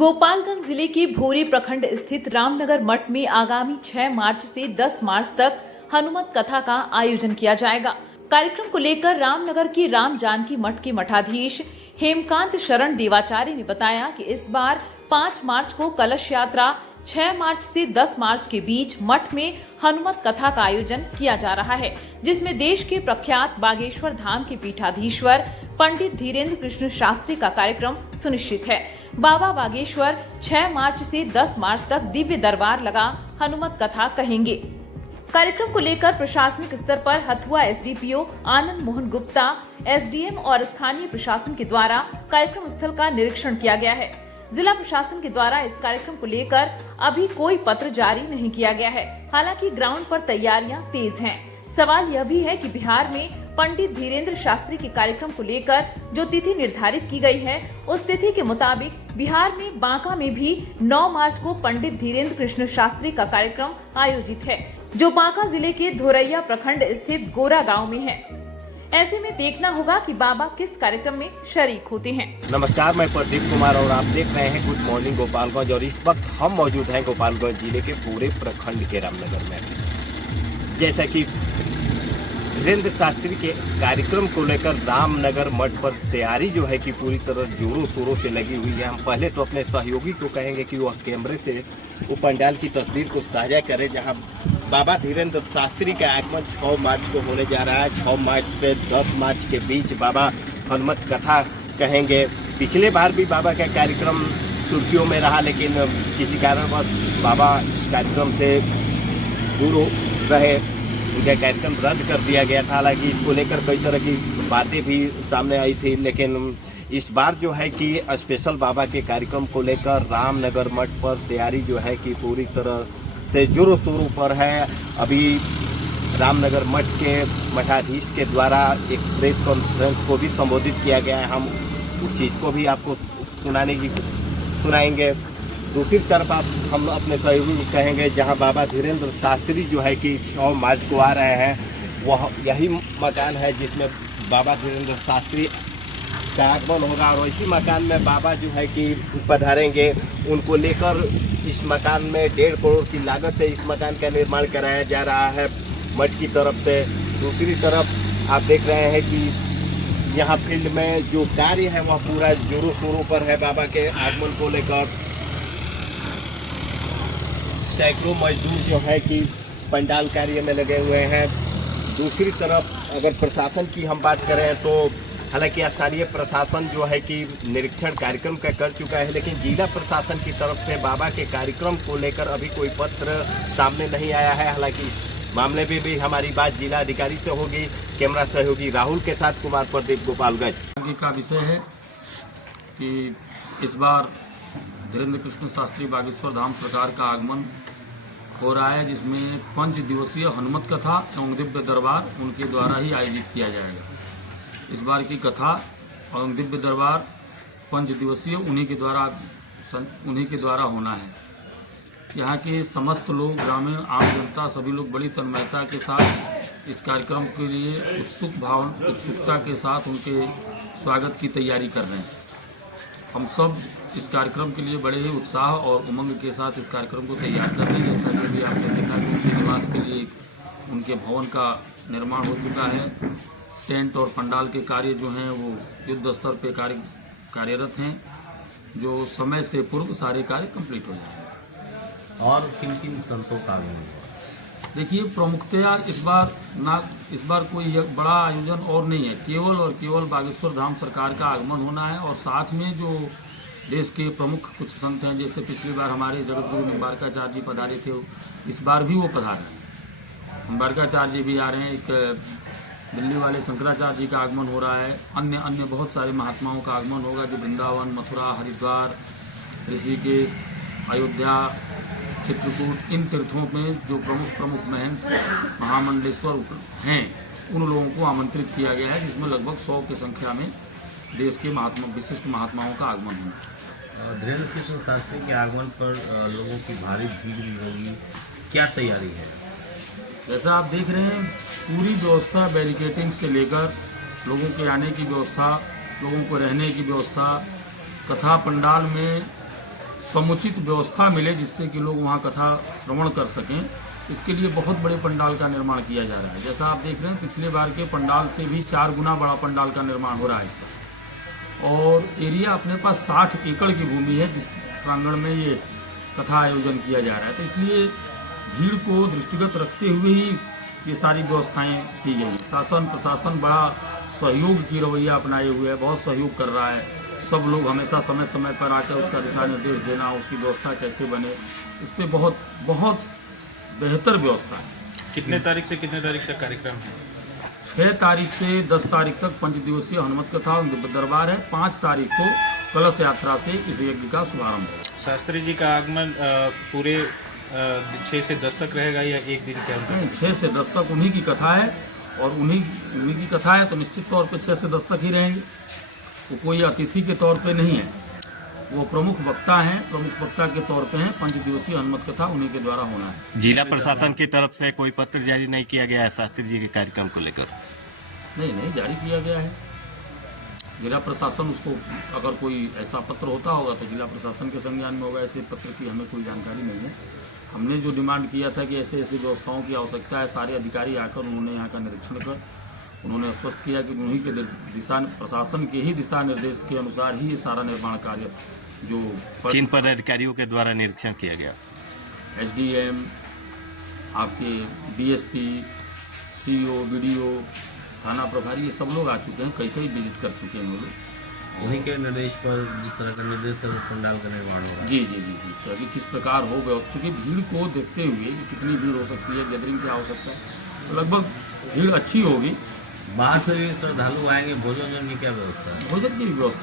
गोपालगंज जिले के भोरे प्रखंड स्थित रामनगर मठ में आगामी 6 मार्च से 10 मार्च तक हनुमत कथा का आयोजन किया जाएगा। कार्यक्रम को लेकर रामनगर के राम जानकी मठ के मठाधीश हेमकांत शरण देवाचार्य ने बताया कि इस बार 5 मार्च को कलश यात्रा, 6 मार्च से 10 मार्च के बीच मठ में हनुमत कथा का आयोजन किया जा रहा है, जिसमें देश के प्रख्यात बागेश्वर धाम के पीठाधीश्वर पंडित धीरेन्द्र कृष्ण शास्त्री का कार्यक्रम सुनिश्चित है। बाबा बागेश्वर 6 मार्च से 10 मार्च तक दिव्य दरबार लगा हनुमत कथा कहेंगे। कार्यक्रम को लेकर प्रशासनिक स्तर पर हथुआ एसडीपीओ आनंद मोहन गुप्ता, एसडीएम और स्थानीय प्रशासन के द्वारा कार्यक्रम स्थल का निरीक्षण किया गया है। जिला प्रशासन के द्वारा इस कार्यक्रम को लेकर अभी कोई पत्र जारी नहीं किया गया है। हालांकि ग्राउंड पर तैयारियां तेज हैं। सवाल यह भी है कि बिहार में पंडित धीरेन्द्र शास्त्री के कार्यक्रम को लेकर जो तिथि निर्धारित की गई है, उस तिथि के मुताबिक बिहार में बांका में भी 9 मार्च को पंडित धीरेन्द्र कृष्ण शास्त्री का कार्यक्रम आयोजित है, जो बांका जिले के धोरैया प्रखंड स्थित गोरा गांव में है। ऐसे में देखना होगा कि बाबा किस कार्यक्रम में शरीक होते हैं। नमस्कार, मैं प्रदीप कुमार और आप देख रहे हैं गुड मॉर्निंग गोपालगंज। और इस वक्त हम मौजूद हैं गोपालगंज जिले के पूरे प्रखंड के रामनगर में। जैसा कि धीरेन्द्र शास्त्री के कार्यक्रम को लेकर रामनगर मठ पर तैयारी जो है कि पूरी तरह जोरों शोरों से लगी हुई है। हम पहले तो अपने सहयोगी को कहेंगे कि वह कैमरे से वो पंडाल की तस्वीर को साझा करे, जहां बाबा धीरेन्द्र शास्त्री का आगमन 6 मार्च को होने जा रहा है। 6 मार्च से 10 मार्च के बीच बाबा हनुमत कथा कहेंगे। पिछले बार भी बाबा का कार्यक्रम सुर्खियों में रहा, लेकिन किसी कारणवश बाबा इस कार्यक्रम से दूर रहे, उनका कार्यक्रम रद्द कर दिया गया था। हालांकि इसको लेकर कई तरह की बातें भी सामने आई थी, लेकिन इस बार जो है कि स्पेशल बाबा के कार्यक्रम को लेकर रामनगर मठ पर तैयारी जो है कि पूरी तरह से जोरों शोरों पर है। अभी रामनगर मठ के मठाधीश के द्वारा एक प्रेस कॉन्फ्रेंस को भी संबोधित किया गया है। हम उस चीज़ को भी आपको सुनाएंगे। दूसरी तरफ हम अपने सहयोगी को कहेंगे, जहां बाबा धीरेन्द्र शास्त्री जो है कि 6 मार्च को आ रहे हैं, वह यही मकान है जिसमें बाबा धीरेन्द्र शास्त्री का आगमन होगा और इसी मकान में बाबा जो है कि पधारेंगे। उनको लेकर इस मकान में 1.5 करोड़ की लागत से इस मकान का निर्माण कराया जा रहा है मठ की तरफ से। दूसरी तरफ आप देख रहे हैं कि यहाँ फील्ड में जो कार्य है वह पूरा जोरों शोरों पर है। बाबा के आगमन को लेकर सैकड़ों मजदूर जो है कि पंडाल कार्य में लगे हुए हैं। दूसरी तरफ अगर प्रशासन की हम बात करें तो हालांकि स्थानीय प्रशासन जो है कि निरीक्षण कार्यक्रम का कर चुका है, लेकिन जिला प्रशासन की तरफ से बाबा के कार्यक्रम को लेकर अभी कोई पत्र सामने नहीं आया है। हालांकि इस मामले में भी हमारी बात जिला अधिकारी से होगी। कैमरा सहयोगी राहुल के साथ कुमार प्रदीप, गोपालगंज। का विषय है कि इस बार धीरेन्द्र कृष्ण शास्त्री बागेश्वर धाम सरकार का आगमन हो रहा है, जिसमें 5 दिवसीय हनुमत कथा एवं दिव्य दरबार उनके द्वारा ही आयोजित किया जाएगा। इस बार की कथा और दिव्य दरबार 5 दिवसीय उन्हीं के द्वारा होना है। यहाँ के समस्त लोग, ग्रामीण आम जनता, सभी लोग बड़ी तन्मयता के साथ इस कार्यक्रम के लिए उत्सुकता के साथ उनके स्वागत की तैयारी कर रहे हैं। हम सब इस कार्यक्रम के लिए बड़े ही उत्साह और उमंग के साथ इस कार्यक्रम को तैयार कर रहे हैं। जैसा कि अभी आपने देखा कि उनके निवास के लिए उनके भवन का निर्माण हो चुका है। टेंट और पंडाल के कार्य जो हैं वो युद्ध स्तर पे कार्यरत हैं, जो समय से पूर्व सारे कार्य कंप्लीट हो जाएंगे। और किन किन संतों का आगमन? देखिए, प्रमुखतया इस बार कोई बड़ा आयोजन और नहीं है। केवल बागेश्वर धाम सरकार का आगमन होना है और साथ में जो देश के प्रमुख कुछ संत हैं, जैसे पिछली बार हमारे जगत गुरु निम्बारकाचार्य जी पधारे थे, इस बार भी वो पधार रहे हैं। निम्बारकाचार्य जी भी आ रहे हैं। एक दिल्ली वाले शंकराचार्य जी का आगमन हो रहा है। अन्य बहुत सारे महात्माओं का आगमन होगा, जो वृंदावन, मथुरा, हरिद्वार, ऋषिकेश, अयोध्या, चित्रकूट, इन तीर्थों में जो प्रमुख महंत महामंडलेश्वर हैं, उन लोगों को आमंत्रित किया गया है, जिसमें लगभग 100 की संख्या में देश के विशिष्ट महात्माओं का आगमन होगा। धीरेन्द्र कृष्ण शास्त्री के आगमन पर लोगों की भारी भीड़ भी होगी, क्या तैयारी है? जैसा आप देख रहे हैं, पूरी व्यवस्था बैरिकेटिंग से लेकर लोगों के आने की व्यवस्था, लोगों को रहने की व्यवस्था, कथा पंडाल में समुचित व्यवस्था मिले जिससे कि लोग वहाँ कथा श्रवण कर सकें। इसके लिए बहुत बड़े पंडाल का निर्माण किया जा रहा है। जैसा आप देख रहे हैं पिछले बार के पंडाल से भी 4 गुना बड़ा पंडाल का निर्माण हो रहा है इस बार। और एरिया अपने पास 60 एकड़ की भूमि है जिस प्रांगण में ये कथा आयोजन किया जा रहा है। तो इसलिए भीड़ को दृष्टिगत रखते हुए ही ये सारी व्यवस्थाएं की गई। शासन प्रशासन बड़ा सहयोग की रवैया अपनाए हुए है, बहुत सहयोग कर रहा है। सब लोग हमेशा समय समय पर आकर उसका दिशा निर्देश देना, उसकी व्यवस्था कैसे बने, इस पर बहुत बहुत बेहतर व्यवस्था है। कितने तारीख से कितने तारीख तक कार्यक्रम है? 6 तारीख से 10 तारीख तक 5 दिवसीय हनुमत कथा और दिव्य दरबार है। 5 तारीख को कलश यात्रा से इस यज्ञ का शुभारंभ होगा। शास्त्री जी का आगमन पूरे 6 से 10 तक रहेगा या एक दिन के अंतर? नहीं, 6 से 10 तक उन्हीं की कथा है और उन्हीं की कथा है तो निश्चित तौर पे 6 से 10 तक ही रहेंगे। वो कोई अतिथि के तौर पे नहीं है, वो प्रमुख वक्ता हैं, प्रमुख वक्ता के तौर पे हैं। 5 दिवसीय हनुमत कथा उन्हीं के द्वारा होना है। जिला प्रशासन की तरफ से कोई पत्र जारी नहीं किया गया है शास्त्री जी के कार्यक्रम को लेकर? नहीं जारी किया गया है। जिला प्रशासन उसको अगर कोई ऐसा पत्र होता होगा तो जिला प्रशासन के संज्ञान में होगा। ऐसे पत्र की हमें कोई जानकारी नहीं है। हमने जो डिमांड किया था कि ऐसे ऐसी व्यवस्थाओं की आवश्यकता है, सारे अधिकारी आकर उन्होंने यहाँ का निरीक्षण कर उन्होंने स्पष्ट किया कि उन्हीं के दिशा प्रशासन के ही दिशा निर्देश के अनुसार ही ये सारा निर्माण कार्य जो किन पदाधिकारियों के द्वारा निरीक्षण किया गया? SDM, आपके DSP, CO, BDO, थाना प्रभारी, ये सब लोग आ चुके हैं। कई विजिट कर चुके हैं वो लोग। उन्हीं के निर्देश पर जिस तरह का निर्देश है पंडाल का निर्माण हो रहा है। जी। तो अभी किस प्रकार हो गया, क्योंकि भीड़ को देखते हुए कि कितनी भीड़ हो सकती है, गैदरिंग क्या हो सकता है, तो लगभग भीड़ अच्छी होगी। बाहर से भी श्रद्धालु आएंगे, भोजन की क्या व्यवस्था है? भोजन की भी व्यवस्था